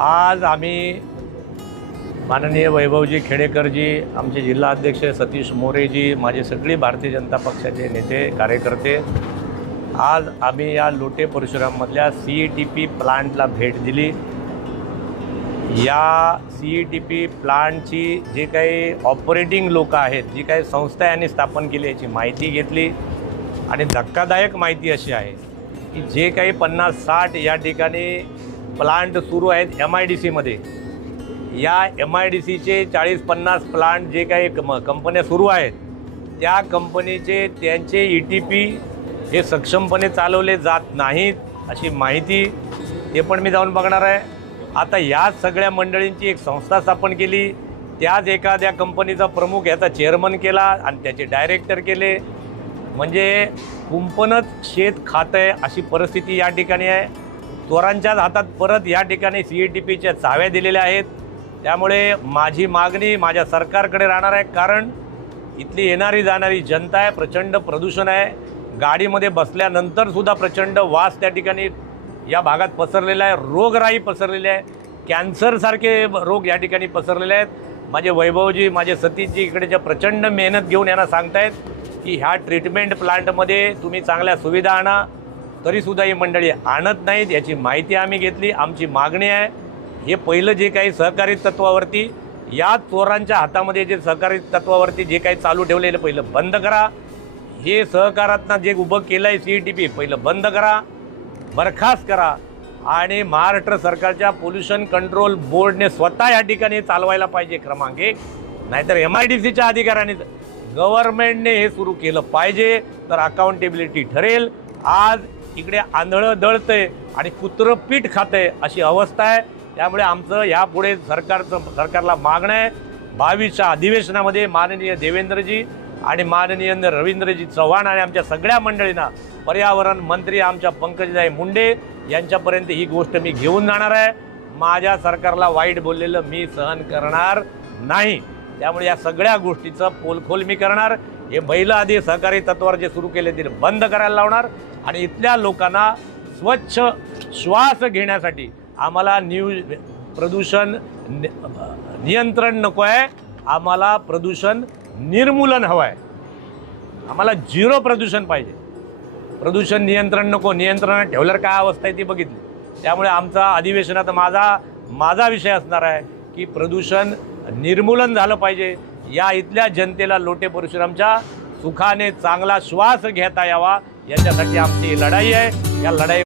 आज आम्ही माननीय वैभवजी खेडेकरजी, आमचे जिल्हा अध्यक्ष सतीश मोरेजी, माझे सगळे भारतीय जनता पक्षाचे नेते कार्यकर्ते, आज आम्ही या लोटे परशुराममधल्या CETP प्लांटला भेट दिली। या CETP प्लांटची जे काही ऑपरेटिंग लोक आहेत, जी काही संस्था यांनी स्थापन केली याची माहिती घेतली आणि धक्कादायक माहिती अशी आहे की जे काही 50-60 या ठिकाणी प्लांट सुरू आहेत MIDCमध्ये, या MIDCचे 40-50 प्लांट जे काही कंपन्या सुरू आहेत त्या कंपनीचे त्यांचे ETP हे सक्षमपणे चालवले जात नाहीत अशी माहिती ते पण मी जाऊन बघणार आहे। आता या सगळ्या मंडळींची एक संस्था स्थापन केली, त्याच एखाद्या कंपनीचा प्रमुख याचा चेअरमन केला आणि त्याचे डायरेक्टर केले, म्हणजे कुंपणच शेत खात आहे अशी परिस्थिती या ठिकाणी आहे। चोरांच्याच हातात परत या ठिकाणी CETPच्या चाव्या दिलेल्या आहेत। त्यामुळे माझी मागणी माझ्या सरकारकडे राहणार आहे, कारण इथली येणारी जाणारी जनता आहे, प्रचंड प्रदूषण आहे, गाडीमध्ये बसल्यानंतर सुद्धा प्रचंड वास त्या ठिकाणी या भागात पसरलेला आहे, रोगराई पसरलेली आहे, कॅन्सरसारखे रोग या ठिकाणी पसरलेले आहेत। माझे वैभवजी, माझे सतीशजी इकडेच्या प्रचंड मेहनत घेऊन यांना सांगतायत की ह्या ट्रीटमेंट प्लांटमध्ये तुम्ही चांगल्या सुविधा आणा, तरीसुद्धा ही मंडळी आणत नाहीत। याची माहिती आम्ही घेतली। आमची मागणी आहे हे पहिलं जे काही सहकारी तत्वावरती, या चोरांच्या हातामध्ये जे सहकारी तत्वावरती जे काही चालू ठेवलेलं पहिलं बंद करा। हे सहकारातनं जे उभं केलं आहे CETP पहिलं बंद करा, बरखास्त करा आणि महाराष्ट्र सरकारच्या पोल्युशन कंट्रोल बोर्डने स्वतः या ठिकाणी चालवायला पाहिजे क्रमांक 1, नाहीतर MIDCच्या अधिकाऱ्यांनी गव्हर्नमेंटने हे सुरू केलं पाहिजे, तर अकाउंटेबिलिटी ठरेल। आज इकडे आंधळं दळतंय आणि कुत्रं पीठ खातंय अशी अवस्था आहे। त्यामुळे आमचं यापुढे सरकारला मागणं आहे, 22च्या अधिवेशनामध्ये माननीय देवेंद्रजी आणि माननीय रवींद्रजी चव्हाण आणि आमच्या सगळ्या मंडळींना, पर्यावरण मंत्री आमच्या पंकजाताई मुंडे यांच्यापर्यंत ही गोष्ट मी घेऊन जाणार आहे। माझ्या सरकारला वाईट बोललेलं मी सहन करणार नाही। त्यामुळे या सगळ्या गोष्टीचं पोलखोल मी करणार। हे बैल आधी सहकारी तत्वावर जे सुरू केले ते बंद करायला लावणार आणि इथल्या लोकांना स्वच्छ श्वास घेण्यासाठी आम्हाला प्रदूषण नियंत्रण नको आहे, आम्हाला प्रदूषण निर्मूलन हवं आहे। आम्हाला 0 प्रदूषण पाहिजे, प्रदूषण नियंत्रण नको। नियंत्रणात ठेवल्यावर काय अवस्था आहे ती बघितली। त्यामुळे आमचा अधिवेशनात माझा विषय असणार आहे की प्रदूषण निर्मूलन झालं पाहिजे। या इथल्या जनतेला लोटे परशुरामच्या सुखाने चांगला श्वास घेता यावा याच्यासाठी आमची लढाई आहे। या लढाई